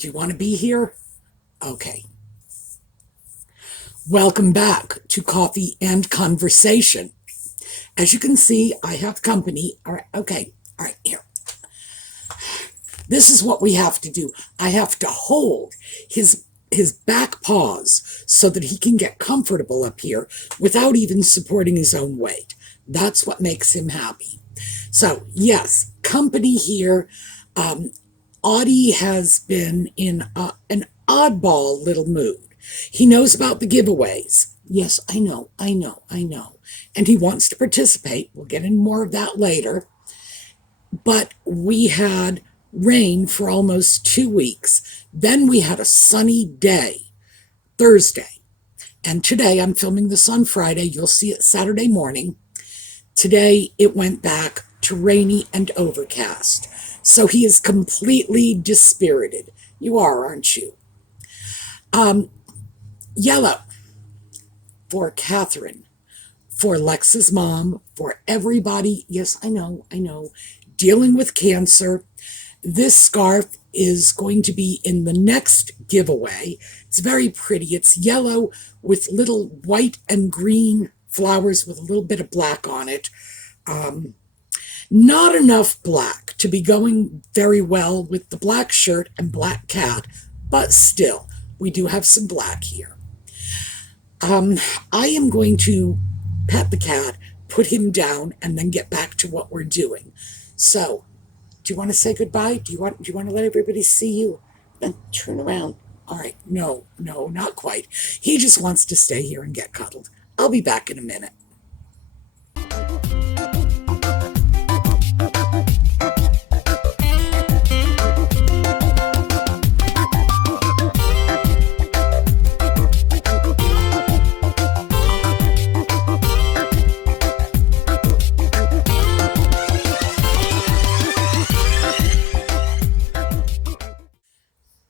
Do you want to be here? Okay. Welcome back to Coffee and Conversation. As you can see, I have company. All right, okay. All right, here. This is what we have to do. I have to hold his back paws so that he can get comfortable up here without even supporting his own weight. That's what makes him happy. So, yes, company here. Audie has been in an oddball little mood. He knows about the giveaways. Yes, I know. And he wants to participate. We'll get in more of that later. But we had rain for almost 2 weeks. Then we had a sunny day, Thursday. And today, I'm filming this on Friday. You'll see it Saturday morning. Today, it went back to rainy and overcast. So he is completely dispirited. You are, aren't you? Yellow for Catherine, for Lex's mom, for everybody. Yes, I know, dealing with cancer. This scarf is going to be in the next giveaway. It's very pretty. It's yellow with little white and green flowers with a little bit of black on it. Not enough black to be going very well with the black shirt and black cat, but still, we do have some black here. I am going to pet the cat, put him down, and then get back to what we're doing. So, do you want to say goodbye? Do you want to let everybody see you? Then turn around. All right. No, not quite. He just wants to stay here and get cuddled. I'll be back in a minute.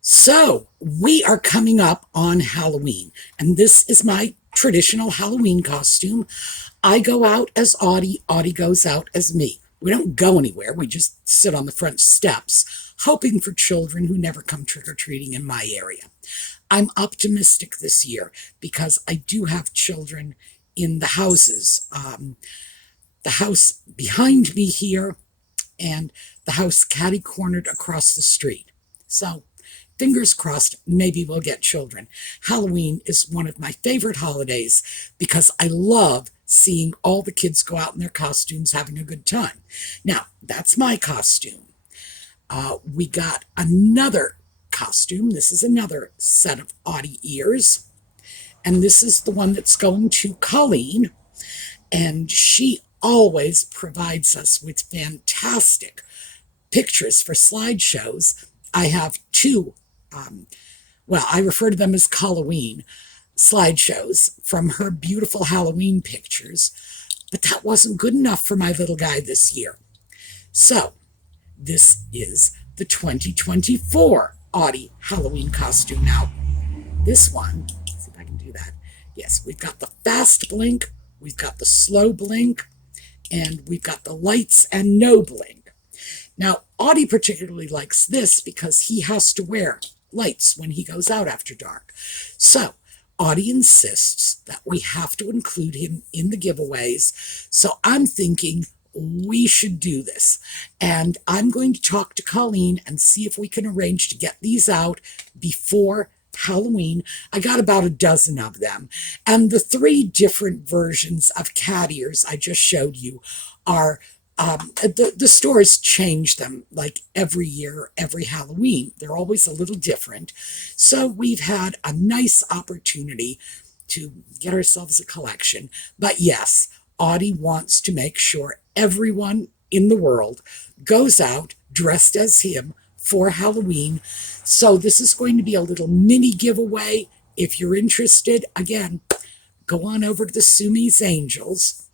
So, we are coming up on Halloween, and this is my traditional Halloween costume. I go out as Audie, Audie goes out as me. We don't go anywhere, we just sit on the front steps, hoping for children who never come trick-or-treating in my area. I'm optimistic this year because I do have children in the houses. The house behind me here and the house catty-cornered across the street. So, fingers crossed, maybe we'll get children. Halloween is one of my favorite holidays because I love seeing all the kids go out in their costumes having a good time. Now, that's my costume. We got another costume. This is another set of Audie ears. And this is the one that's going to Colleen. And she always provides us with fantastic pictures for slideshows. I have two I refer to them as Halloween slideshows from her beautiful Halloween pictures, but that wasn't good enough for my little guy this year. So, this is the 2024 Audie Halloween costume. Now, this one, let's see if I can do that. Yes, we've got the fast blink, we've got the slow blink, and we've got the lights and no blink. Now, Audie particularly likes this because he has to wear lights when he goes out after dark. So, Audie insists that we have to include him in the giveaways. So, I'm thinking we should do this. And I'm going to talk to Colleen and see if we can arrange to get these out before Halloween. I got about a dozen of them. And the 3 different versions of cat ears I just showed you are the stores change them like every year, every Halloween. They're always a little different. So we've had a nice opportunity to get ourselves a collection. But yes, Audie wants to make sure everyone in the world goes out dressed as him for Halloween. So this is going to be a little mini giveaway. If you're interested, again, go on over to the suemeangels.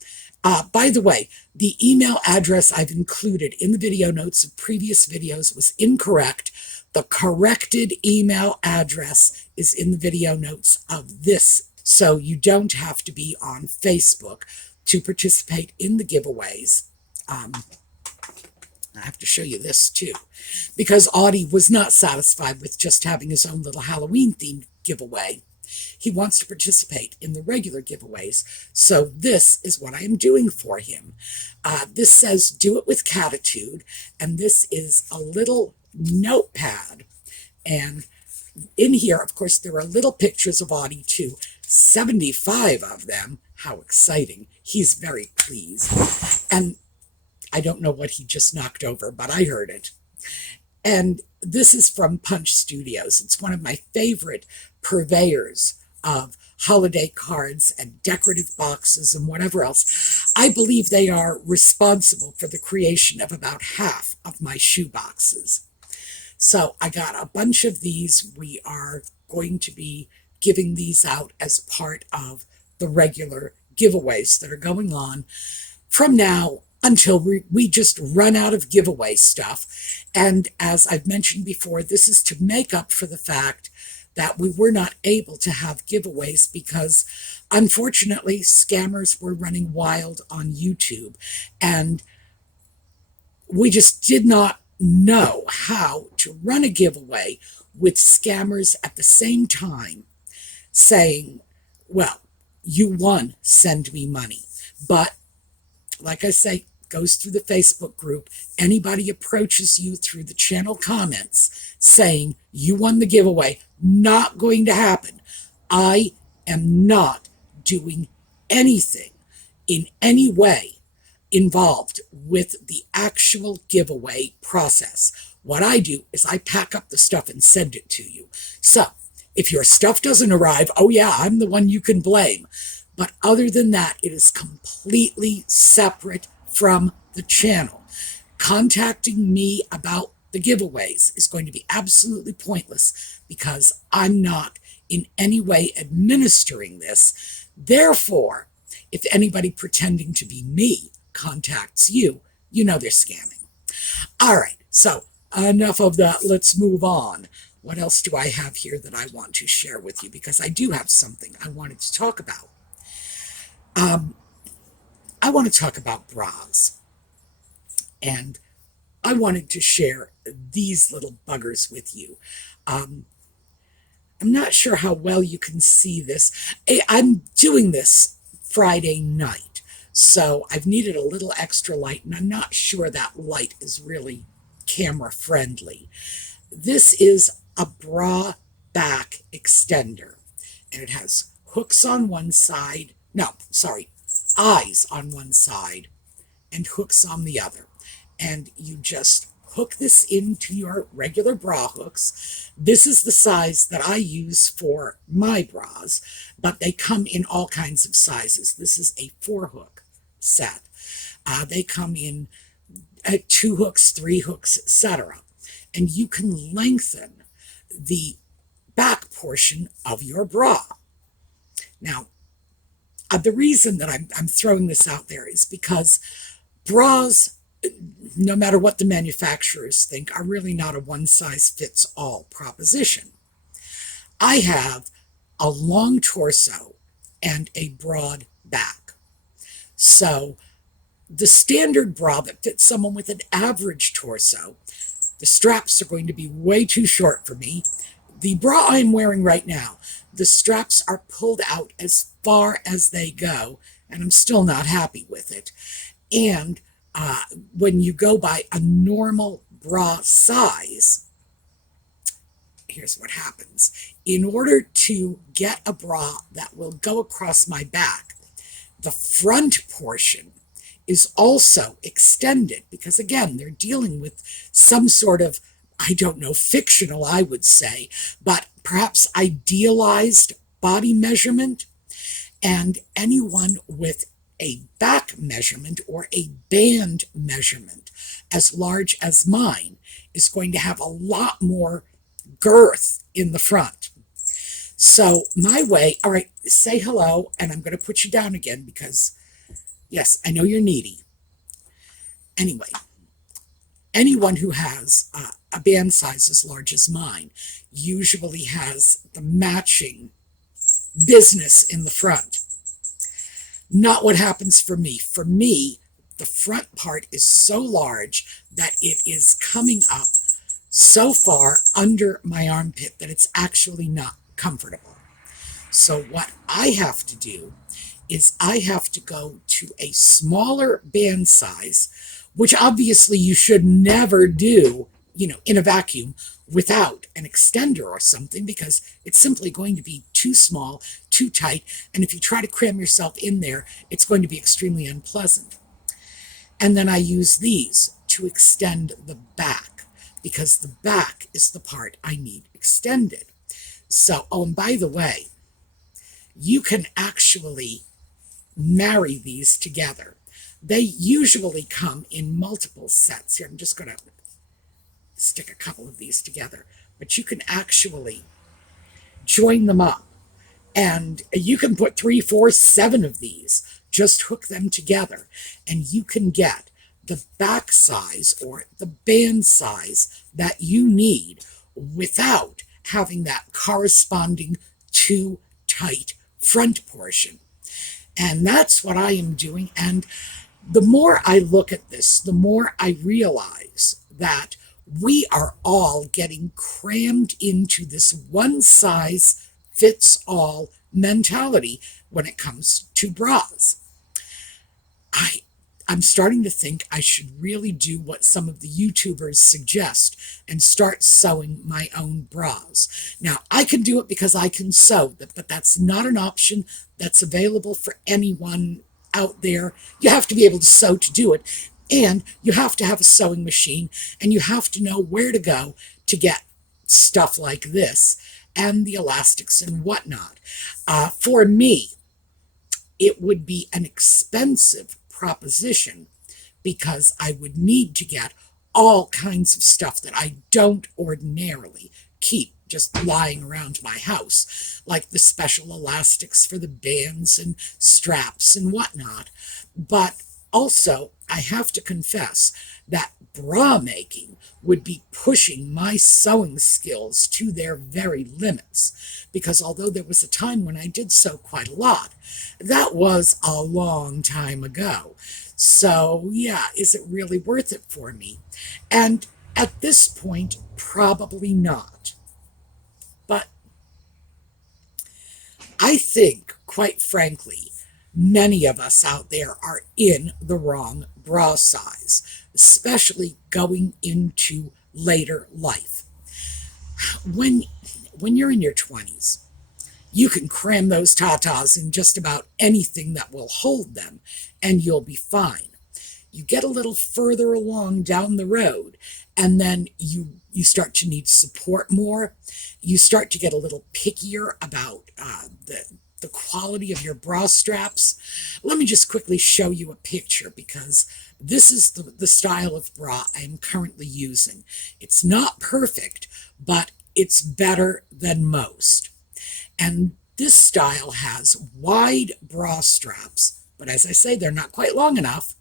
By the way, the email address I've included in the video notes of previous videos was incorrect. The corrected email address is in the video notes of this, so you don't have to be on Facebook to participate in the giveaways. I have to show you this too, because Audie was not satisfied with just having his own little Halloween themed giveaway. He wants to participate in the regular giveaways, so this is what I am doing for him. This says, do it with catitude, and this is a little notepad, and in here, of course, there are little pictures of Audie too, 75 of them. How exciting. He's very pleased, and I don't know what he just knocked over, but I heard it. And this is from Punch Studios. It's one of my favorite purveyors of holiday cards and decorative boxes and whatever else. I believe they are responsible for the creation of about half of my shoe boxes. So I got a bunch of these. We are going to be giving these out as part of the regular giveaways that are going on from now until we just run out of giveaway stuff. And as I've mentioned before, this is to make up for the fact that we were not able to have giveaways because, unfortunately, scammers were running wild on YouTube. And we just did not know how to run a giveaway with scammers at the same time saying, well, you won, send me money. But like I say, goes through the Facebook group. Anybody approaches you through the channel comments saying you won the giveaway, not going to happen. I am not doing anything in any way involved with the actual giveaway process. What I do is I pack up the stuff and send it to you. So if your stuff doesn't arrive, oh yeah, I'm the one you can blame. But other than that, it is completely separate from the channel. Contacting me about the giveaways is going to be absolutely pointless because I'm not in any way administering this. Therefore, if anybody pretending to be me contacts you, you know they're scamming. All right, so enough of that. Let's move on. What else do I have here that I want to share with you? Because I do have something I wanted to talk about. I want to talk about bras. And I wanted to share these little buggers with you. I'm not sure how well you can see this. I'm doing this Friday night, so I've needed a little extra light, and I'm not sure that light is really camera friendly. This is a bra back extender, and it has hooks on one side. No, sorry, eyes on one side and hooks on the other. And you just hook this into your regular bra hooks. This is the size that I use for my bras, but they come in all kinds of sizes. This is a 4-hook set. They come in 2 hooks, 3 hooks, etc. And you can lengthen the back portion of your bra. Now, the reason that I'm throwing this out there is because bras, no matter what the manufacturers think, are really not a one-size-fits-all proposition. I have a long torso and a broad back. So the standard bra that fits someone with an average torso, the straps are going to be way too short for me. The bra I'm wearing right now, the straps are pulled out as far as they go, and I'm still not happy with it. And when you go by a normal bra size, here's what happens. In order to get a bra that will go across my back, the front portion is also extended because, again, they're dealing with some sort of, I don't know, fictional, I would say, but perhaps idealized body measurement. And anyone with a back measurement or a band measurement as large as mine is going to have a lot more girth in the front. So my way, all right, say hello, and I'm going to put you down again because, yes, I know you're needy. Anyway, anyone who has a band size as large as mine usually has the matching business in the front. Not what happens for me. For me, the front part is so large that it is coming up so far under my armpit that it's actually not comfortable. So what I have to do is I have to go to a smaller band size, which obviously you should never do, in a vacuum without an extender or something, because it's simply going to be too small, too tight, and if you try to cram yourself in there, it's going to be extremely unpleasant. And then I use these to extend the back, because the back is the part I need extended. So, oh, and by the way, you can actually marry these together. They usually come in multiple sets. Here, I'm just going to stick a couple of these together, but you can actually join them up, and you can put 3, 4, 7 of these, just hook them together, and you can get the back size or the band size that you need without having that corresponding too tight front portion. And that's what I am doing. And the more I look at this, the more I realize that we are all getting crammed into this one size fits all mentality when it comes to bras. I'm starting to think I should really do what some of the YouTubers suggest and start sewing my own bras. Now, I can do it because I can sew, but that's not an option that's available for anyone out there. You have to be able to sew to do it, and you have to have a sewing machine, and you have to know where to go to get stuff like this and the elastics and whatnot. For me, it would be an expensive proposition because I would need to get all kinds of stuff that I don't ordinarily keep just lying around my house, like the special elastics for the bands and straps and whatnot. But also, I have to confess that bra making would be pushing my sewing skills to their very limits, because although there was a time when I did sew quite a lot, that was a long time ago. So yeah, is it really worth it for me? And at this point, probably not. But I think, quite frankly, many of us out there are in the wrong bra size, especially going into later life. When you're in your 20s, you can cram those tatas in just about anything that will hold them, and you'll be fine. You get a little further along down the road, and then you start to need support more. You start to get a little pickier about the quality of your bra straps. Let me just quickly show you a picture, because this is the style of bra I am currently using. It's not perfect, but it's better than most. And this style has wide bra straps, but as I say, they're not quite long enough.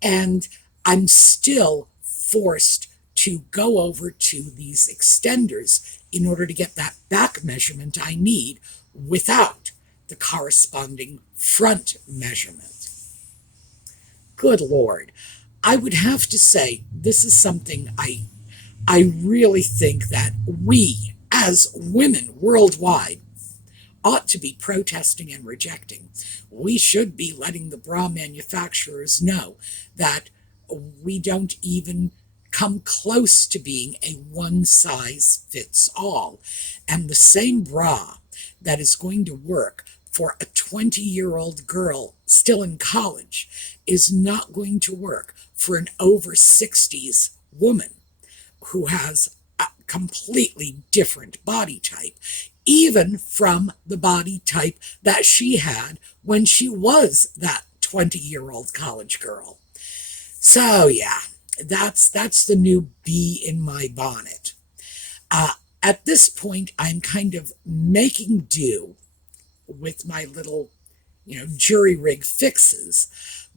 And I'm still forced to go over to these extenders in order to get that back measurement I need without the corresponding front measurement. Good Lord. I would have to say this is something I really think that we, as women worldwide, ought to be protesting and rejecting. We should be letting the bra manufacturers know that we don't even come close to being a one-size-fits-all. And the same bra that is going to work for a 20-year-old girl still in college is not going to work for an over 60s woman who has a completely different body type, even from the body type that she had when she was that 20-year-old college girl. So yeah, that's the new bee in my bonnet. At this point, I'm kind of making do with my little, jury rig fixes.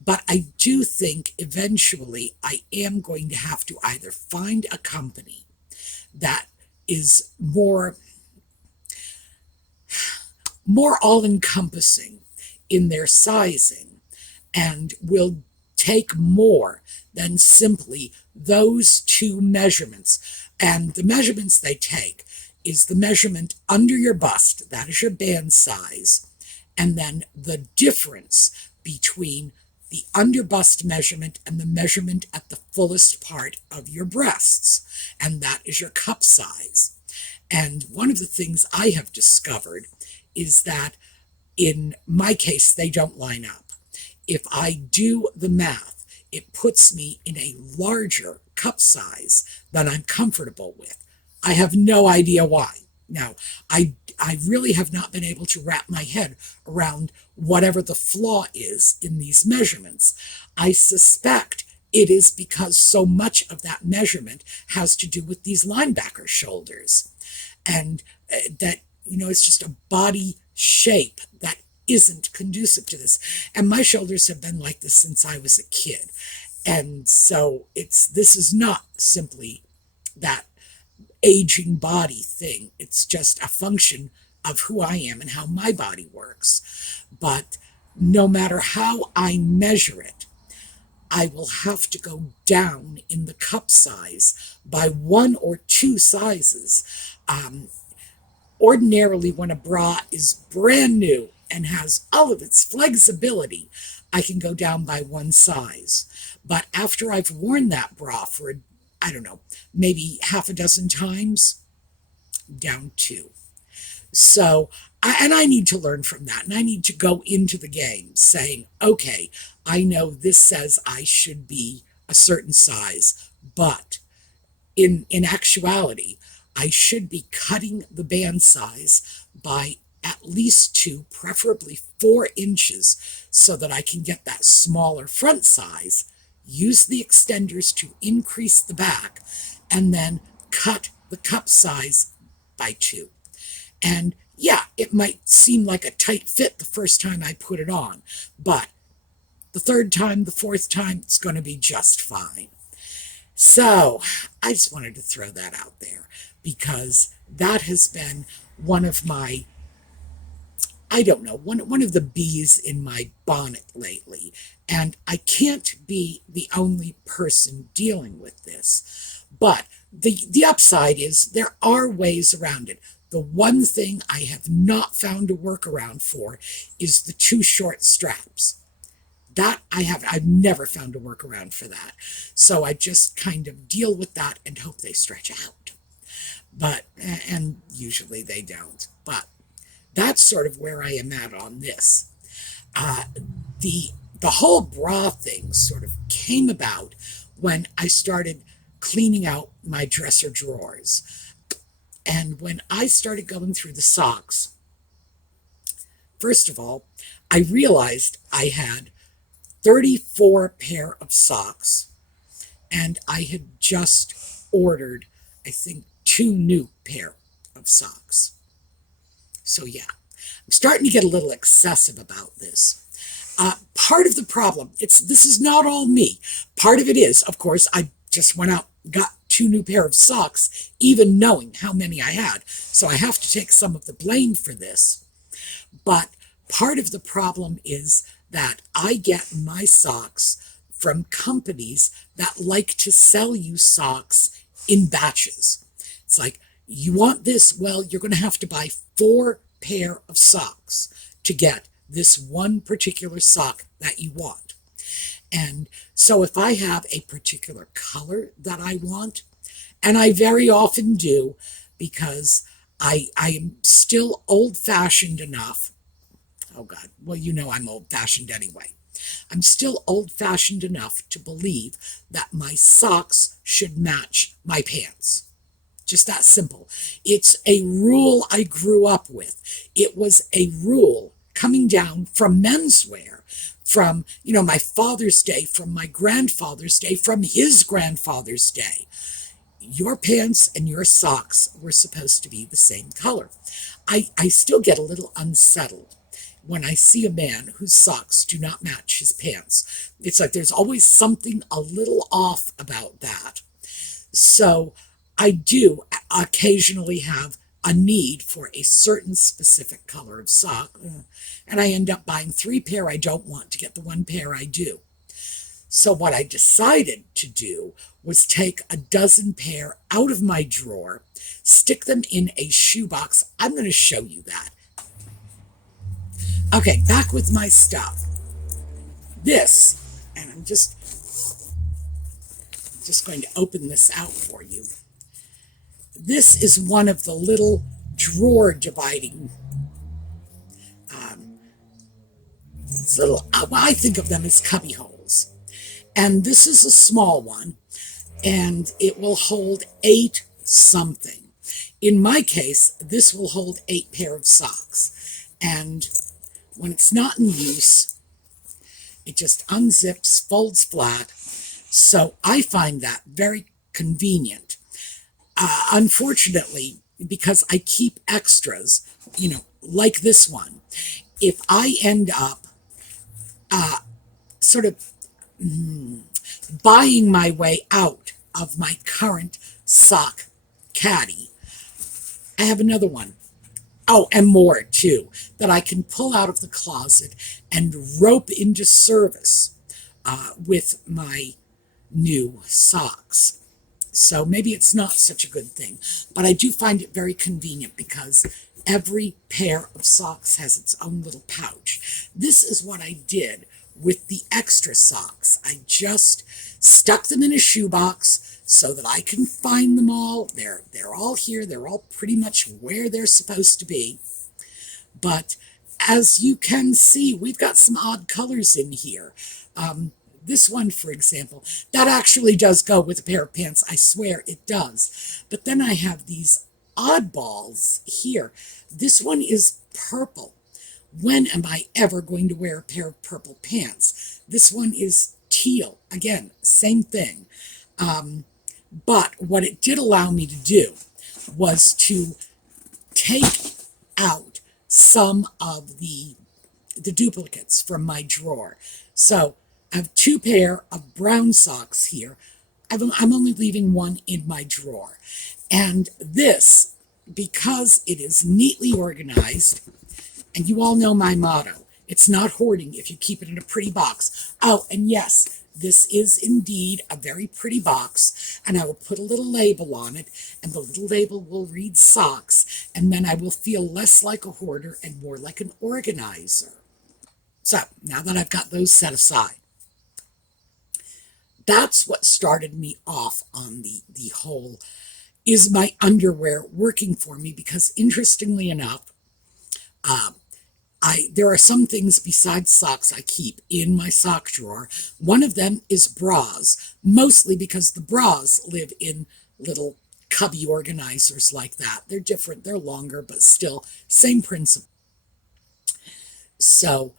But I do think eventually I am going to have to either find a company that is more all-encompassing in their sizing and will take more than simply those two measurements. And the measurements they take is the measurement under your bust, that is your band size, and then the difference between the under bust measurement and the measurement at the fullest part of your breasts, and that is your cup size. And one of the things I have discovered is that in my case, they don't line up. If I do the math, it puts me in a larger cup size than I'm comfortable with. I have no idea why. Now, I really have not been able to wrap my head around whatever the flaw is in these measurements. I suspect it is because so much of that measurement has to do with these linebacker shoulders. And that, it's just a body shape that isn't conducive to this. And my shoulders have been like this since I was a kid. And so this is not simply that aging body thing. It's just a function of who I am and how my body works. But no matter how I measure it, I will have to go down in the cup size by 1 or 2 sizes. Ordinarily, when a bra is brand new and has all of its flexibility, I can go down by 1 size. But after I've worn that bra for, I don't know, maybe half a dozen times, down 2. So, I need to learn from that, and I need to go into the game saying, okay, I know this says I should be a certain size, but in actuality, I should be cutting the band size by at least 2, preferably 4 inches, so that I can get that smaller front size, use the extenders to increase the back, and then cut the cup size by 2. And yeah, it might seem like a tight fit the first time I put it on, but the 3rd time, the 4th time, it's going to be just fine. So I just wanted to throw that out there because that has been one of my, I don't know, one of the bees in my bonnet lately. And I can't be the only person dealing with this. But the upside is there are ways around it. The one thing I have not found a workaround for is the too short straps. That I've never found a workaround for that. So I just kind of deal with that and hope they stretch out. And usually they don't. But that's sort of where I am at on this. The whole bra thing sort of came about when I started cleaning out my dresser drawers. And when I started going through the socks, first of all, I realized I had 34 pair of socks, and I had just ordered, I think, 2 new pair of socks. So yeah, I'm starting to get a little excessive about this. Part of the problem, this is not all me. Part of it is, of course, I just went out and got 2 new pair of socks, even knowing how many I had. So I have to take some of the blame for this. But part of the problem is that I get my socks from companies that like to sell you socks in batches. It's like, you want this? Well, you're going to have to buy 4 pair of socks to get this one particular sock that you want. And so if I have a particular color that I want, and I very often do, because I am still old-fashioned enough. Oh God, well, I'm old-fashioned anyway. I'm still old-fashioned enough to believe that my socks should match my pants. Just that simple. It's a rule I grew up with. It was a rule coming down from menswear, from, my father's day, from my grandfather's day, from his grandfather's day. Your pants and your socks were supposed to be the same color. I still get a little unsettled when I see a man whose socks do not match his pants. It's like there's always something a little off about that. So I do occasionally have a need for a certain specific color of sock, and I end up buying 3 pair I don't want to get the 1 pair I do. So what I decided to do was take a dozen pair out of my drawer, stick them in a shoebox. I'm going to show you that. Okay, back with my stuff. This, and I'm just going to open this out for you. This is one of the little drawer dividing I think of them as cubby holes. And this is a small one, and it will hold 8 something. In my case, this will hold 8 pair of socks. And when it's not in use, it just unzips, folds flat. So I find that very convenient. Unfortunately, because I keep extras, like this one, if I end up sort of buying my way out of my current sock caddy, I have another one. Oh, and more too, that I can pull out of the closet and rope into service with my new socks. So maybe it's not such a good thing, but I do find it very convenient because every pair of socks has its own little pouch. This is what I did with the extra socks. I just stuck them in a shoebox so that I can find them all. They're all here. They're all pretty much where they're supposed to be. But as you can see, we've got some odd colors in here. This one, for example, that actually does go with a pair of pants. I swear it does. But then I have these oddballs here. This one is purple. When am I ever going to wear a pair of purple pants? This one is teal. Again, same thing. But what it did allow me to do was to take out some of the duplicates from my drawer. So I have 2 pair of brown socks here. I'm only leaving one in my drawer. And this, because it is neatly organized, and you all know my motto, it's not hoarding if you keep it in a pretty box. Oh, and yes, this is indeed a very pretty box, and I will put a little label on it, and the little label will read socks, and then I will feel less like a hoarder and more like an organizer. So, now that I've got those set aside, that's what started me off on the whole, is my underwear working for me? Because interestingly enough, there are some things besides socks I keep in my sock drawer. One of them is bras, mostly because the bras live in little cubby organizers like that. They're different, they're longer, but still, same principle. So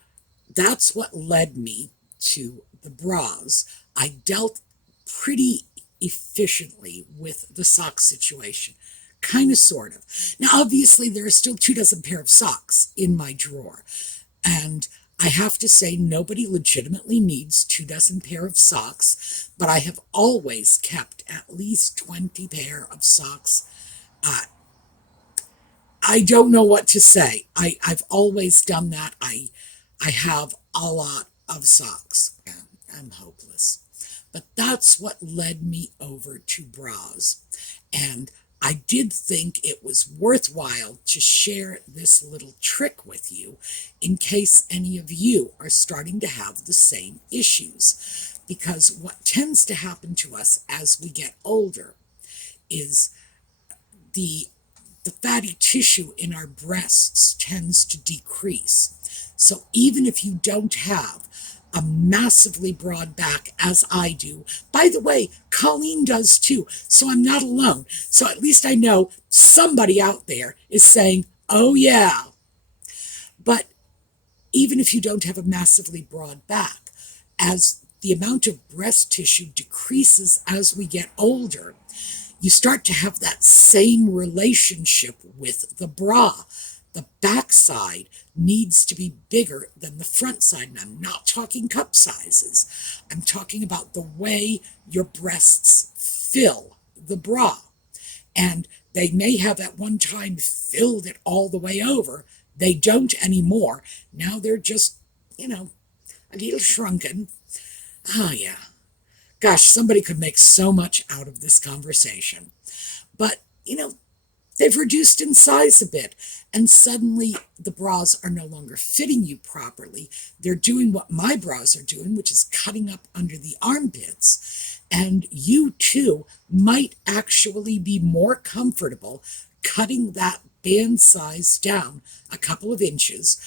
that's what led me to the bras. I dealt pretty efficiently with the sock situation. Kind of, sort of. Now, obviously, there are still 2 dozen pair of socks in my drawer. And I have to say, nobody legitimately needs 2 dozen pair of socks, but I have always kept at least 20 pair of socks. I don't know what to say. I've always done that. I have a lot of socks. I'm hopeless. But that's what led me over to bras. And I did think it was worthwhile to share this little trick with you in case any of you are starting to have the same issues. Because what tends to happen to us as we get older is the fatty tissue in our breasts tends to decrease. So even if you don't have a massively broad back, as I do. By the way, Colleen does too, so I'm not alone. So at least I know somebody out there is saying, oh yeah. But even if you don't have a massively broad back, as the amount of breast tissue decreases as we get older, you start to have that same relationship with the bra. The backside needs to be bigger than the front side. And I'm not talking cup sizes. I'm talking about the way your breasts fill the bra. And they may have at one time filled it all the way over. They don't anymore. Now they're just, a little shrunken. Oh, yeah. Gosh, somebody could make so much out of this conversation. But, they've reduced in size a bit, and suddenly the bras are no longer fitting you properly. They're doing what my bras are doing, which is cutting up under the armpits. And you too might actually be more comfortable cutting that band size down a couple of inches.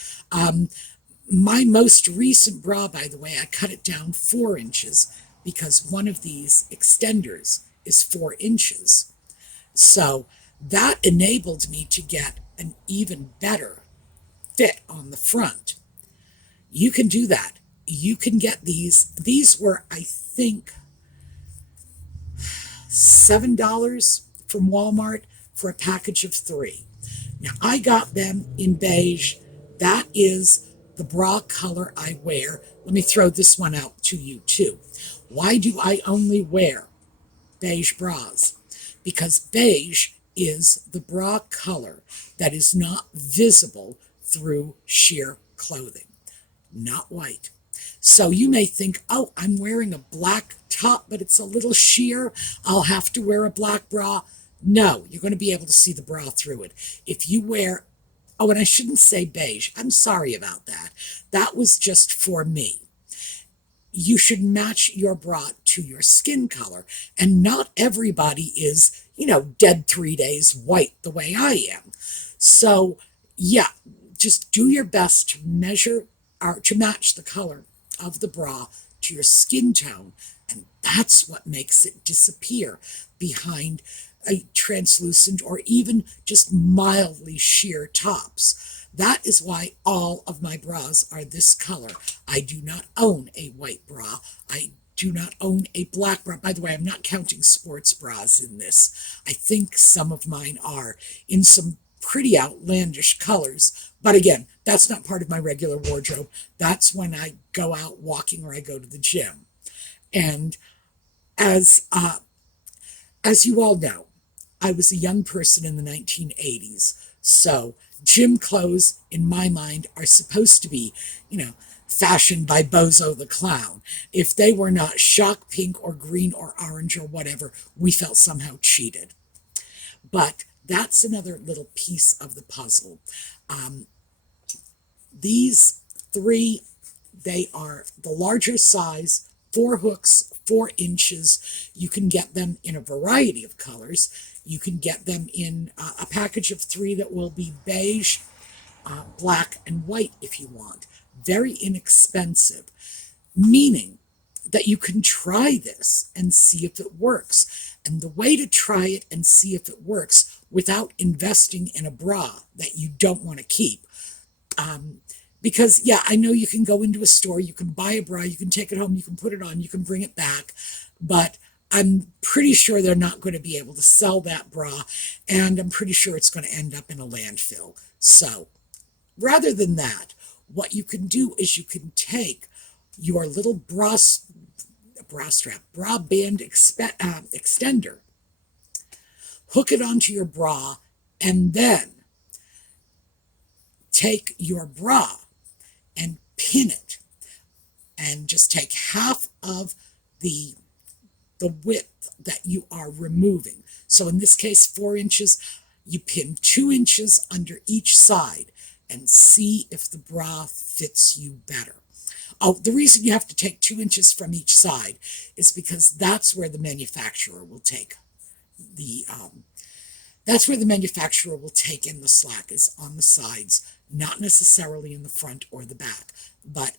My most recent bra, by the way, I cut it down 4 inches because one of these extenders is 4 inches. So that enabled me to get an even better fit on the front. You can do that. You can get these. These were, I think, $7 from Walmart for a package of 3. Now, I got them in beige. That is the bra color I wear. Let me throw this one out to you, too. Why do I only wear beige bras? Because beige is the bra color that is not visible through sheer clothing, not white. So you may think, oh, I'm wearing a black top, but it's a little sheer. I'll have to wear a black bra. No, you're going to be able to see the bra through it. If you wear, oh, and I shouldn't say beige. I'm sorry about that. That was just for me. You should match your bra to your skin color. And not everybody is, dead 3 days white the way I am. So, yeah, just do your best to measure or to match the color of the bra to your skin tone. And that's what makes it disappear behind a translucent or even just mildly sheer tops. That is why all of my bras are this color. I do not own a white bra. I do not own a black bra. By the way, I'm not counting sports bras in this. I think some of mine are in some pretty outlandish colors. But again, that's not part of my regular wardrobe. That's when I go out walking or I go to the gym. And as you all know, I was a young person in the 1980s. So gym clothes, in my mind, are supposed to be, fashioned by Bozo the Clown. If they were not shock pink or green or orange or whatever, we felt somehow cheated. But that's another little piece of the puzzle. These 3, they are the larger size, 4 hooks, 4 inches. You can get them in a variety of colors. You can get them in a package of 3 that will be beige, black, and white if you want. Very inexpensive, meaning that you can try this and see if it works. And the way to try it and see if it works without investing in a bra that you don't want to keep, because, yeah, I know you can go into a store, you can buy a bra, you can take it home, you can put it on, you can bring it back, but I'm pretty sure they're not going to be able to sell that bra, and I'm pretty sure it's going to end up in a landfill. So, rather than that, what you can do is you can take your little bra band extender, hook it onto your bra, and then take your bra and pin it, and just take half of the width that you are removing. So in this case, 4 inches, you pin 2 inches under each side and see if the bra fits you better. Oh, the reason you have to take 2 inches from each side is because that's where the manufacturer will take in the slack, is on the sides, not necessarily in the front or the back, but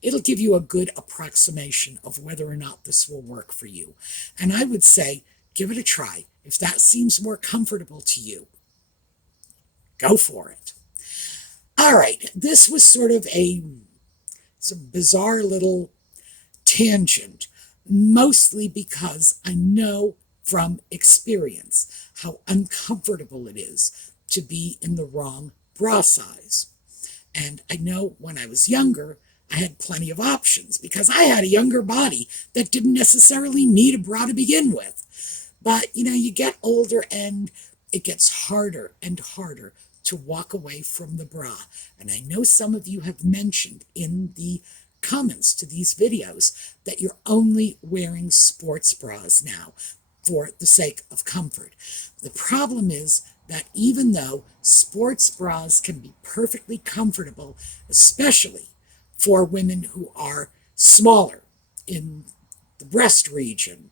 it'll give you a good approximation of whether or not this will work for you. And I would say, give it a try. If that seems more comfortable to you, go for it. All right, this was sort of some bizarre little tangent, mostly because I know from experience how uncomfortable it is to be in the wrong bra size. And I know when I was younger, I had plenty of options because I had a younger body that didn't necessarily need a bra to begin with. But, you get older and it gets harder and harder to walk away from the bra. And I know some of you have mentioned in the comments to these videos that you're only wearing sports bras now for the sake of comfort. The problem is that even though sports bras can be perfectly comfortable, especially for women who are smaller in the breast region,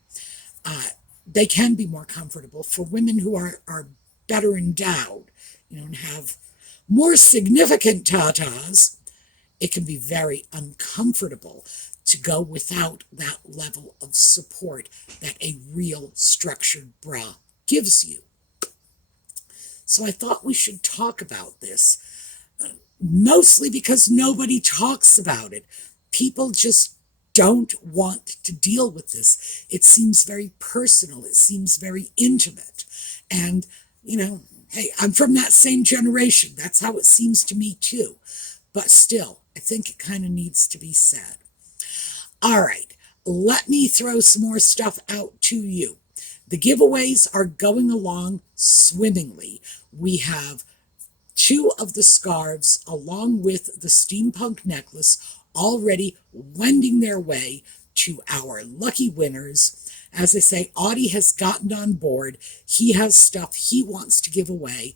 they can be more comfortable for women who are better endowed, and have more significant tatas. It can be very uncomfortable to go without that level of support that a real structured bra gives you. So I thought we should talk about this, mostly because nobody talks about it. People just don't want to deal with this. It seems very personal. It seems very intimate. And, hey, I'm from that same generation. That's how it seems to me too. But still, I think it kind of needs to be said. All right, let me throw some more stuff out to you. The giveaways are going along swimmingly. We have 2 of the scarves along with the steampunk necklace already wending their way to our lucky winners. As I say, Audie has gotten on board. He has stuff he wants to give away.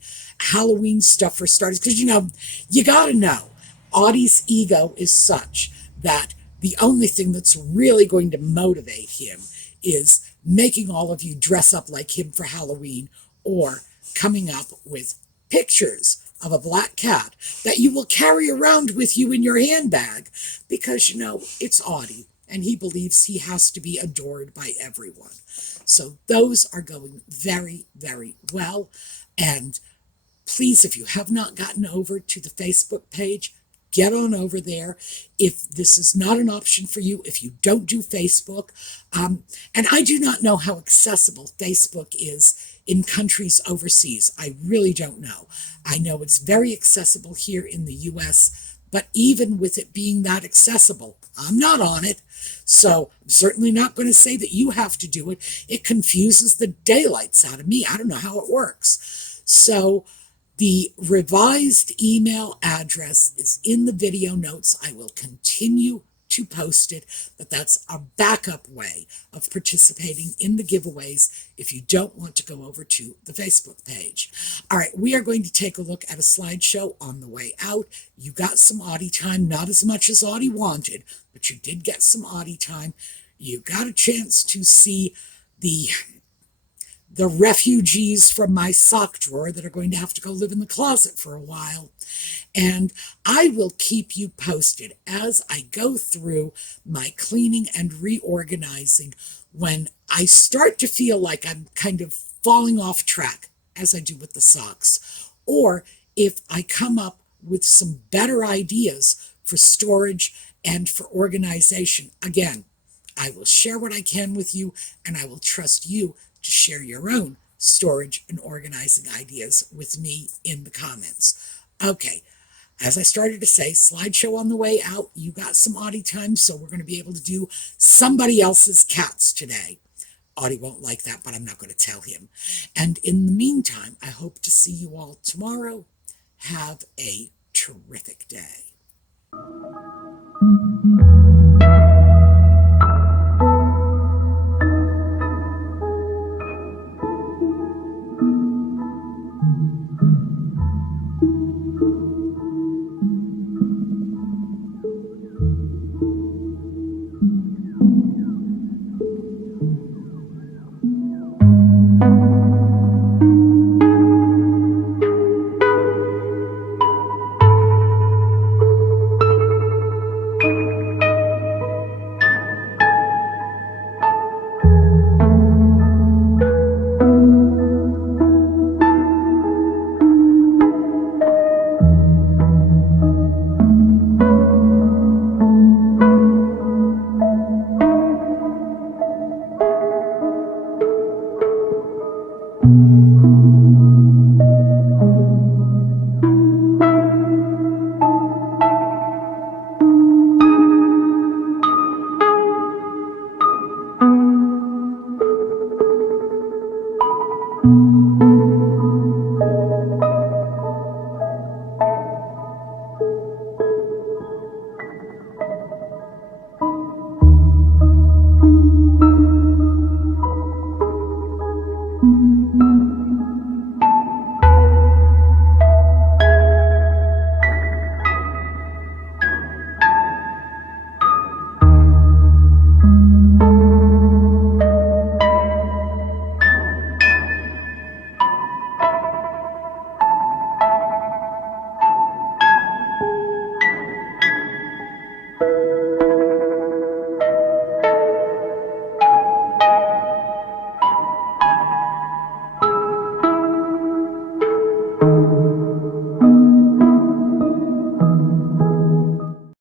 Halloween stuff for starters, because you gotta know, Audie's ego is such that the only thing that's really going to motivate him is making all of you dress up like him for Halloween, or coming up with pictures of a black cat that you will carry around with you in your handbag, because it's Audie and he believes he has to be adored by everyone. So those are going very, very well. And please, if you have not gotten over to the Facebook page, get on over there. If this is not an option for you, if you don't do Facebook, and I do not know how accessible Facebook is in countries overseas. I really don't know. I know it's very accessible here in the US, but even with it being that accessible, I'm not on it. So I'm certainly not going to say that you have to do it. It confuses the daylights out of me. I don't know how it works. So the revised email address is in the video notes. I will continue to post it, but that's a backup way of participating in the giveaways if you don't want to go over to the Facebook page. All right, we are going to take a look at a slideshow on the way out. You got some Audie time, not as much as Audie wanted, but you did get some Audie time. You got a chance to see the refugees from my sock drawer that are going to have to go live in the closet for a while. And I will keep you posted as I go through my cleaning and reorganizing when I start to feel like I'm kind of falling off track, as I do with the socks, or if I come up with some better ideas for storage and for organization. Again, I will share what I can with you, and I will trust you to share your own storage and organizing ideas with me in the comments. Okay, as I started to say, slideshow on the way out. You got some Audie time, so we're going to be able to do somebody else's cats today. Audie won't like that, but I'm not going to tell him. And in the meantime, I hope to see you all tomorrow. Have a terrific day.